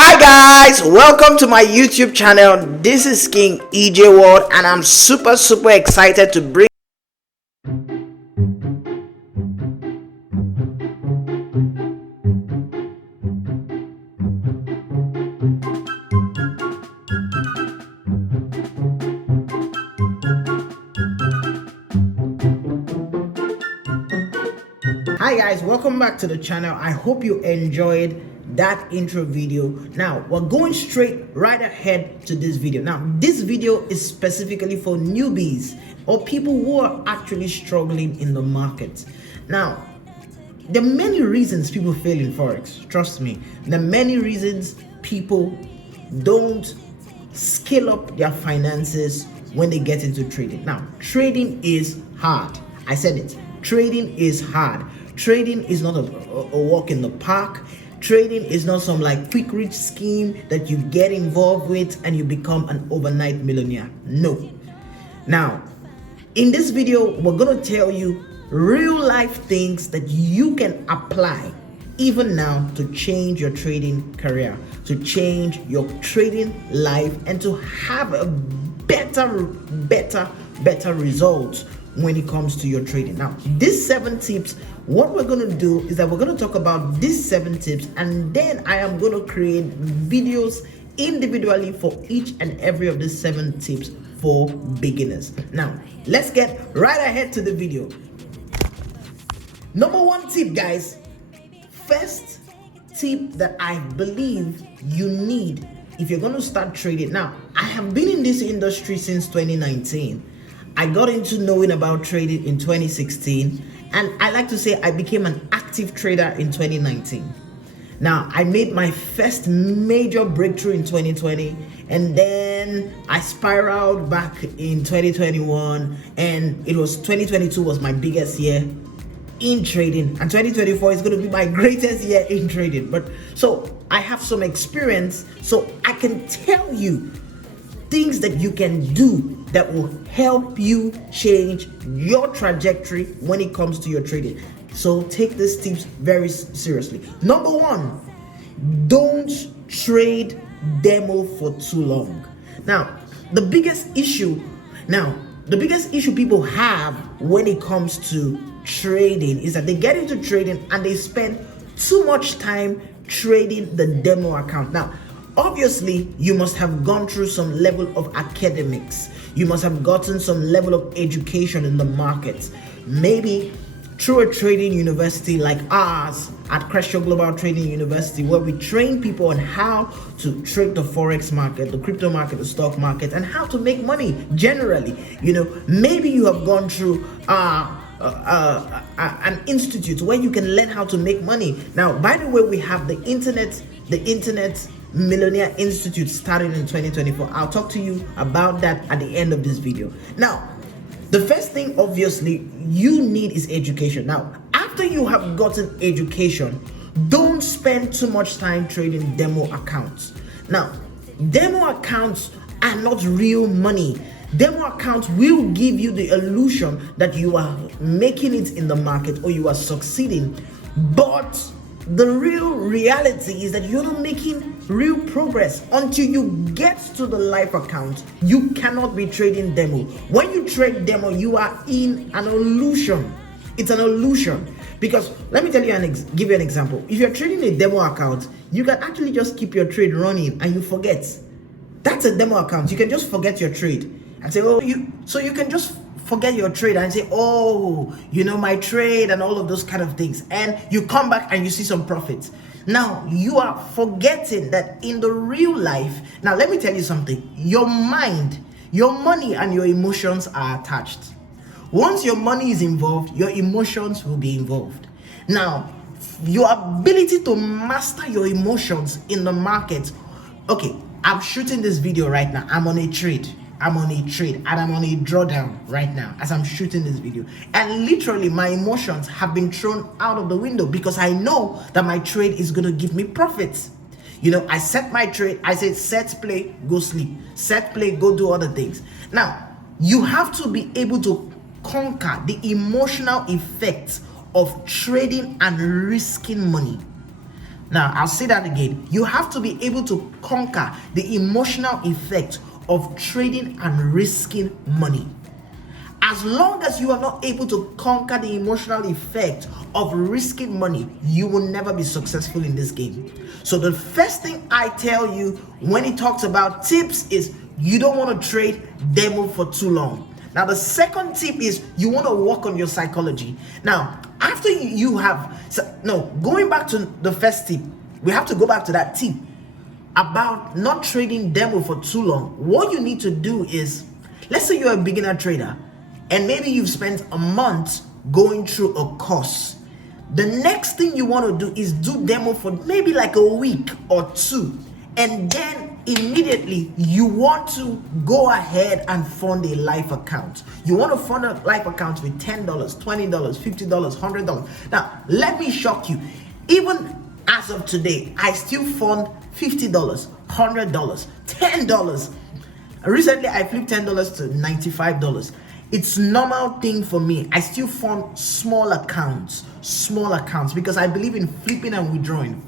Hi guys, welcome to my YouTube channel. This is King EXNESS and I'm super excited to bring Hi guys, welcome back to the channel. I hope you enjoyed that intro video. Now we're going straight right ahead to this video. Now this video is specifically for newbies or people who are actually struggling in the market. Now there are many reasons people fail in Forex. Trust me, there are many reasons people don't scale up their finances when they get into trading. Now trading is hard. I said it. Trading is hard. Trading is not a walk in the park. Trading is not some like quick rich scheme that you get involved with and you become an overnight millionaire. No. Now, in this video, we're going to tell you real life things that you can apply even now to change your trading career, to change your trading life, and to have a better results when it comes to your trading. Now, these 7 tips, what we're going to do is that we're going to talk about these 7 tips, and then I am going to create videos individually for each and every of these 7 tips for beginners. Now, let's get right ahead to the video. Number 1 tip, guys. First tip that I believe you need if you're going to start trading. Now, I have been in this industry since 2019. I got into knowing about trading in 2016, and I like to say I became an active trader in 2019. Now, I made my first major breakthrough in 2020, and then I spiraled back in 2021, and it was 2022 was my biggest year in trading, and 2024 is going to be my greatest year in trading. But so I have some experience, so I can tell you things that you can do that will help you change your trajectory when it comes to your trading. So take these tips very seriously. Number 1, don't trade demo for too long. Now, the biggest issue people have when it comes to trading is that they get into trading and they spend too much time trading the demo account. Now, obviously, you must have gone through some level of academics. You must have gotten some level of education in the market. Maybe through a trading university like ours at Crescio Global Trading University, where we train people on how to trade the Forex market, the crypto market, the stock market, and how to make money generally. You know, maybe you have gone through an institute where you can learn how to make money. Now, by the way, we have the Internet Millionaire Institute starting in 2024. I'll talk to you about that at the end of this video. Now, the first thing obviously you need is education. Now, after you have gotten education, don't spend too much time trading demo accounts. Now, demo accounts are not real money. Demo accounts will give you the illusion that you are making it in the market or you are succeeding, but the real reality is that you're not making real progress until you get to the live account. You cannot be trading demo. When you trade demo, you are in an illusion. It's an illusion, because let me tell you give you an example. If you're trading a demo account, you can actually just keep your trade running and you forget. That's a demo account. You can just forget your trade and say, oh, you can just forget your trade and say, oh, you know, my trade and all of those kind of things, and you come back and you see some profits. Now you are forgetting that in the real life, now let me tell you something, your mind, your money and your emotions are attached. Once your money is involved, your emotions will be involved. Now, your ability to master your emotions in the market. Okay, I'm shooting this video right now. I'm on a trade and I'm on a drawdown right now as I'm shooting this video, and literally my emotions have been thrown out of the window because I know that my trade is going to give me profits. You know, I set my trade, I said set, play, go sleep, set, play, go do other things. Now you have to be able to conquer the emotional effects of trading and risking money. Now, I'll say that again. You have to be able to conquer the emotional effect of trading and risking money. As long as you are not able to conquer the emotional effect of risking money, you will never be successful in this game. So the first thing I tell you when it talks about tips is you don't want to trade demo for too long. Now, the second tip is you want to work on your psychology. Now, after you have, going back to the first tip, we have to go back to that tip about not trading demo for too long. What you need to do is, let's say you're a beginner trader and maybe you've spent a month going through a course. The next thing you want to do is do demo for maybe like a week or two, and then immediately you want to go ahead and fund a live account. You want to fund a live account with $10, $20, $50, $100. Now, let me shock you. Even as of today, I still fund $50, $100, $10. Recently, I flipped $10 to $95. It's normal thing for me. I still fund small accounts because I believe in flipping and withdrawing.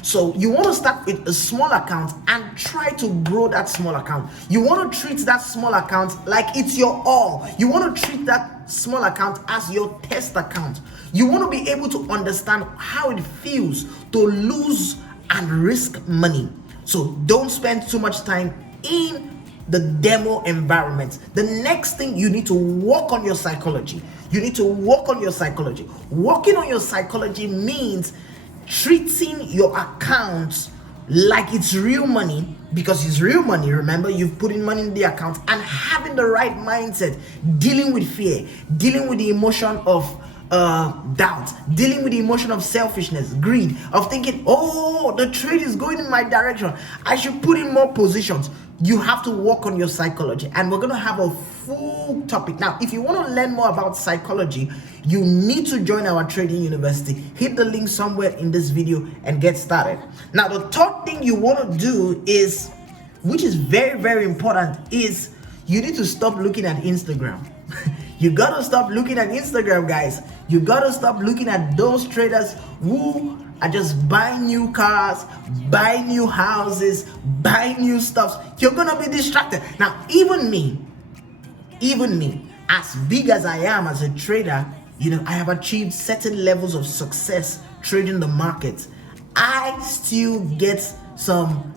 So you want to start with a small account and try to grow that small account. You want to treat that small account like it's your all. You want to treat that small account as your test account. You want to be able to understand how it feels to lose and risk money. So don't spend too much time in the demo environment. The next thing, you need to work on your psychology. Working on your psychology means treating your accounts like it's real money, because it's real money. Remember, you've put in money in the account, and having the right mindset, dealing with fear, dealing with the emotion of doubt, dealing with the emotion of selfishness, greed, of thinking, oh, the trade is going in my direction, I should put in more positions. You have to work on your psychology, and we're going to have a full topic. Now, if you want to learn more about psychology, you need to join our trading university. Hit the link somewhere in this video and get started. Now, the third thing you want to do is, which is very, very important, is you need to stop looking at Instagram. You got to stop looking at Instagram, guys. You got to stop looking at those traders who are just buying new cars, buying new houses, buying new stuff. You're gonna be distracted. Now, even me, as big as I am as a trader, I have achieved certain levels of success trading the market. I still get some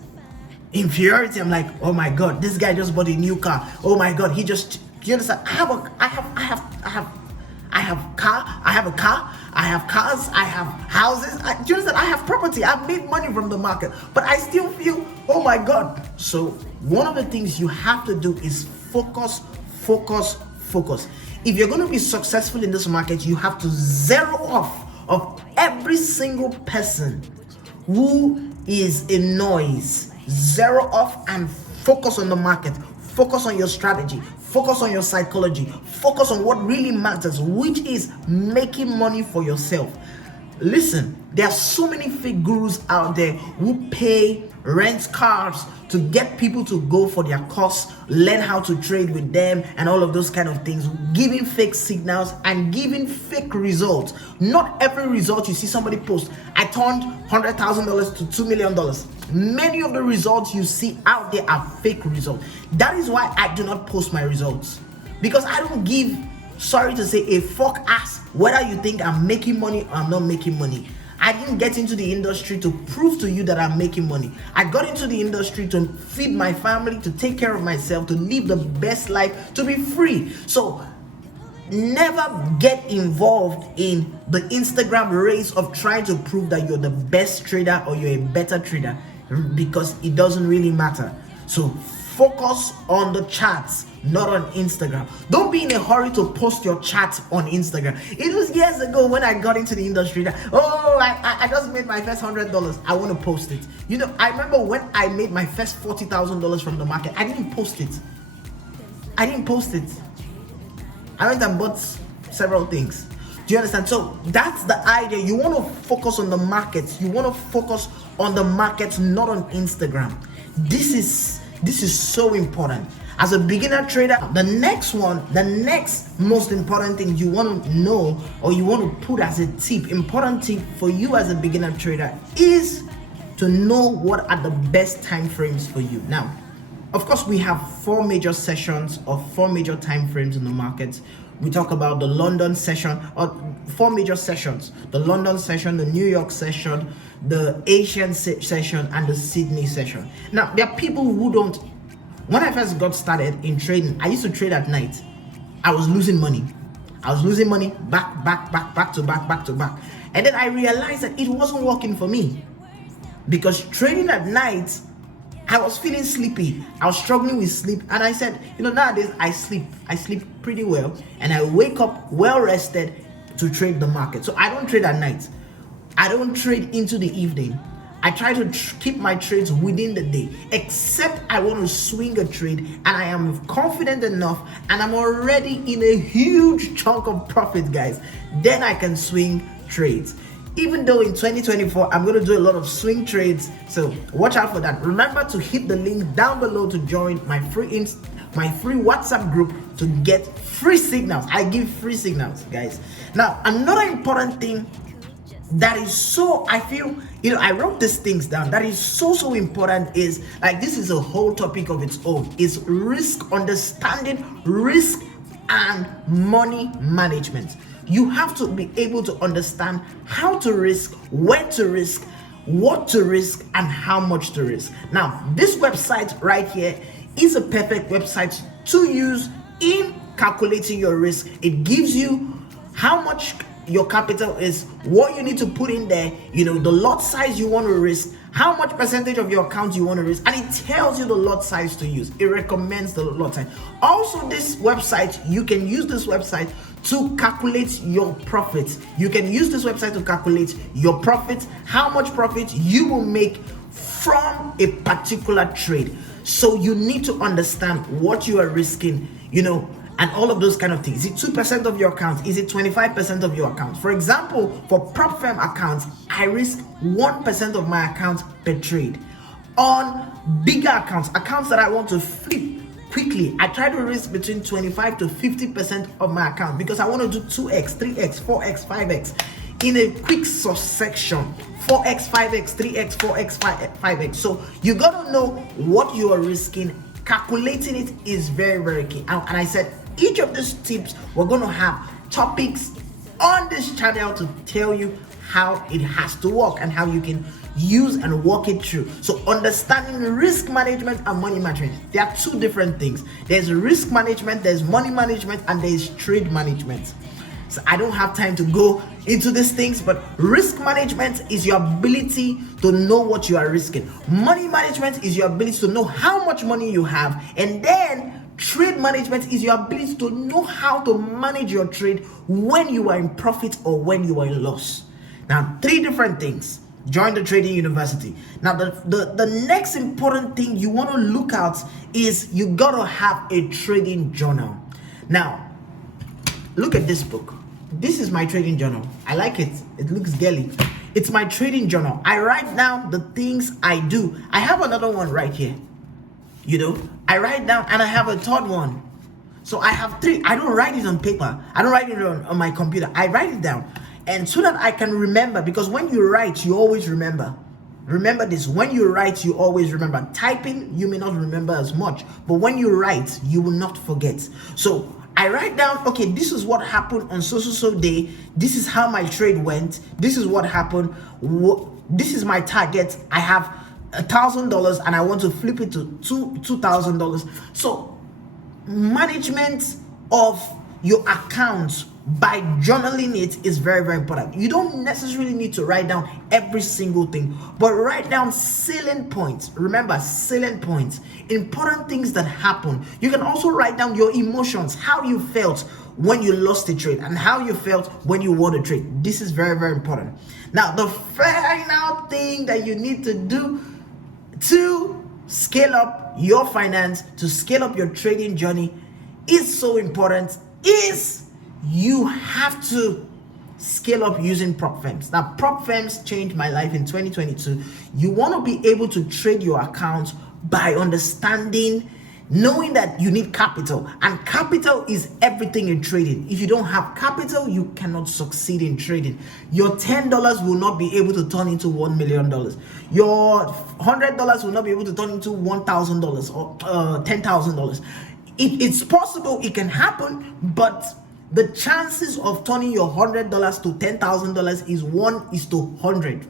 inferiority. I'm like, oh my God, this guy just bought a new car. Oh my God, you understand? I have a car, I have cars, I have houses. Do you understand? I have property. I've made money from the market, but I still feel, oh my God. So one of the things you have to do is focus. If you're going to be successful in this market, you have to zero off of every single person who is a noise. Zero off and focus on the market. Focus on your strategy. Focus on your psychology. Focus on what really matters, which is making money for yourself. Listen, there are so many fake gurus out there who rent cars to get people to go for their course, learn how to trade with them, and all of those kind of things, giving fake signals and giving fake results. Not every result you see somebody post, I turned $100,000 to $2 million. Many of the results you see out there are fake results. That is why I do not post my results, because I don't give, sorry to say, a fuck ass whether you think I'm making money or I'm not making money. I didn't get into the industry to prove to you that I'm making money. I got into the industry to feed my family, to take care of myself, to live the best life, to be free. So never get involved in the Instagram race of trying to prove that you're the best trader or you're a better trader, because it doesn't really matter. So focus on the charts, not on Instagram. Don't be in a hurry to post your charts on Instagram. It was years ago when I got into the industry that, I just made my first $100. I want to post it. I remember when I made my first $40,000 from the market, I didn't post it. I went and bought several things. Do you understand? So that's the idea. You want to focus on the markets. You want to focus on the markets, not on Instagram. This is so important. As a beginner trader, the next most important thing you want to know, or you want to put as a important tip for you as a beginner trader, is to know what are the best time frames for you. Now, of course, we have 4 major sessions or 4 major time frames in the market. We talk about the London session, or 4 major sessions: the London session, the New York session, the Asian session, and the Sydney session. Now, there are people who don't. When I first got started in trading, I used to trade at night. I was losing money. back to back. And then I realized that it wasn't working for me, because trading at night, I was feeling sleepy. I was struggling with sleep, and I said, nowadays I sleep pretty well, and I wake up well rested to trade the market. So I don't trade at night. I don't trade into the evening. I try to keep my trades within the day, except I want to swing a trade and I am confident enough and I'm already in a huge chunk of profit, guys. Then I can swing trades. Even though in 2024, I'm going to do a lot of swing trades, so watch out for that. Remember to hit the link down below to join my free WhatsApp group to get free signals. I give free signals, guys. Now, another important thing that is so, I feel, I wrote these things down, that is so important, is like, this is a whole topic of its own, is risk, understanding risk and money management. You have to be able to understand how to risk, when to risk, what to risk, and how much to risk. Now, this website right here is a perfect website to use in calculating your risk. It gives you how much your capital is, what you need to put in there, the lot size you want to risk, how much percentage of your account you want to risk, and it tells you the lot size to use. It recommends the lot size. Also, this website, you can use this website to calculate your profits. You can use this website to calculate your profits, how much profit you will make from a particular trade. So you need to understand what you are risking, and all of those kind of things. Is it 2% of your account? Is it 25% of your account? For example, for Profirm accounts, I risk 1% of my account per trade. On bigger accounts that I want to flip quickly, I try to risk between 25 to 50% of my account, because I want to do 2x, 3x, 4x, 5x in a quick succession. 4x, 5x, 3x, 4x, 5x. So you got to know what you are risking. Calculating it is very, very key. And I said, each of these tips, we're going to have topics on this channel to tell you how it has to work and how you can use and walk it through. So understanding risk management and money management, there are 2 different things. There's risk management, there's money management, and there's trade management. So I don't have time to go into these things, but risk management is your ability to know what you are risking. Money management is your ability to know how much money you have, and then trade management is your ability to know how to manage your trade when you are in profit or when you are in loss. Now, 3 different things. Join the Trading University. Now, the next important thing you want to look at is you got to have a trading journal. Now, look at this book. This is my trading journal. I like it. It looks girly. It's my trading journal. I write down the things I do. I have another one right here. I write down, and I have a third one. So I have 3. I don't write it on paper. I don't write it on my computer. I write it down, and so that I can remember, because when you write, you always remember. Remember this, when you write, you always remember. Typing, you may not remember as much, but when you write, you will not forget. So I write down, okay, this is what happened on so day. This is how my trade went. This is what happened. This is my target. I have $1,000 and I want to flip it to $2,000. So management of your accounts by journaling it is very, very important. You don't necessarily need to write down every single thing, but write down salient points. Remember, salient points, important things that happen. You can also write down your emotions, how you felt when you lost a trade and how you felt when you won a trade. This is very, very important. Now, the final thing that you need to do to scale up your finance, to scale up your trading journey is so important, is you have to scale up using prop firms. Now, prop firms changed my life in 2022. You want to be able to trade your account by understanding knowing that you need capital, and capital is everything in trading. If you don't have capital, you cannot succeed in trading. Your $10 will not be able to turn into $1 million. Your $100 will not be able to turn into $1,000 or $10,000. It's possible, it can happen, but the chances of turning your $100 to $10,000 is 1:100.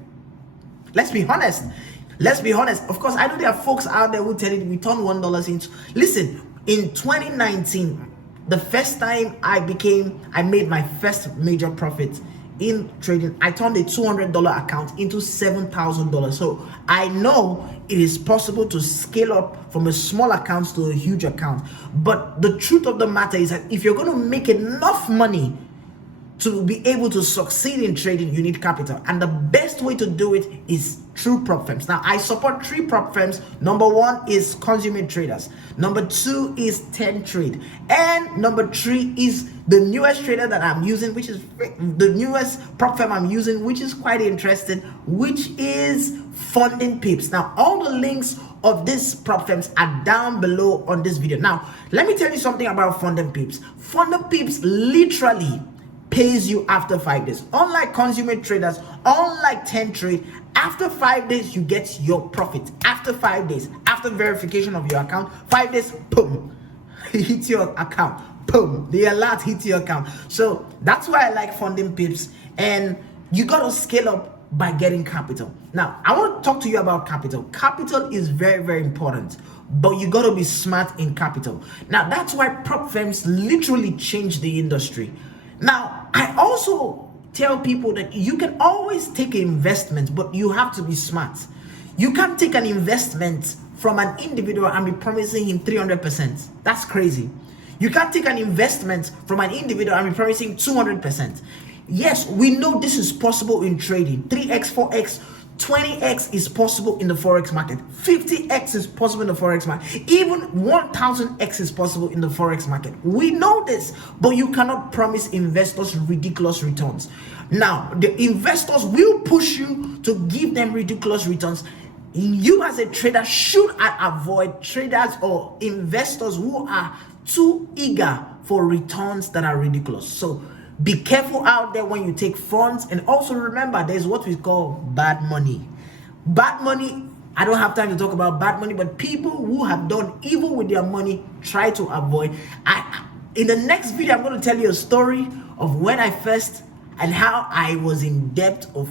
Let's be honest. Let's be honest. Of course, I know there are folks out there who tell you we turn $1 into. Listen, in 2019, the first time I made my first major profit in trading, I turned a $200 account into $7,000. So I know it is possible to scale up from a small account to a huge account. But the truth of the matter is that if you're going to make enough money to be able to succeed in trading, you need capital, and the best way to do it is through prop firms. Now, I support 3 prop firms. Number 1 is Consummate Traders. Number 2 is 10 Trade, and number 3 is the newest trader that I'm using, which is the newest prop firm I'm using, which is quite interesting, which is Funding Pips. Now, all the links of these prop firms are down below on this video. Now, let me tell you something about Funding Pips. Funding Pips literally pays you after 5 days. Unlike Consummate Traders, unlike 10 Trade, after 5 days you get your profit. After 5 days, after verification of your account, 5 days, boom, it hits your account. Boom, the alert hits your account. So that's why I like Funding Pips, and you got to scale up by getting capital. Now, I want to talk to you about capital. Capital is very, very important, but you got to be smart in capital. Now, that's why prop firms literally change the industry. Now, I also tell people that you can always take an investment, but you have to be smart. You can't take an investment from an individual and be promising him 300%. That's crazy. You can't take an investment from an individual and be promising 200%. Yes, we know this is possible in trading. 3x, 4x, 20x is possible in the Forex market. 50x is possible in the Forex market. Even 1000x is possible in the Forex market. We know this, but you cannot promise investors ridiculous returns. Now, the investors will push you to give them ridiculous returns. You as a trader should avoid traders or investors who are too eager for returns that are ridiculous. So be careful out there when you take funds, and also remember there's what we call bad money. Bad money, I don't have time to talk about bad money, but people who have done evil with their money, try to avoid. In the next video, I'm going to tell you a story of when I first and how I was in debt of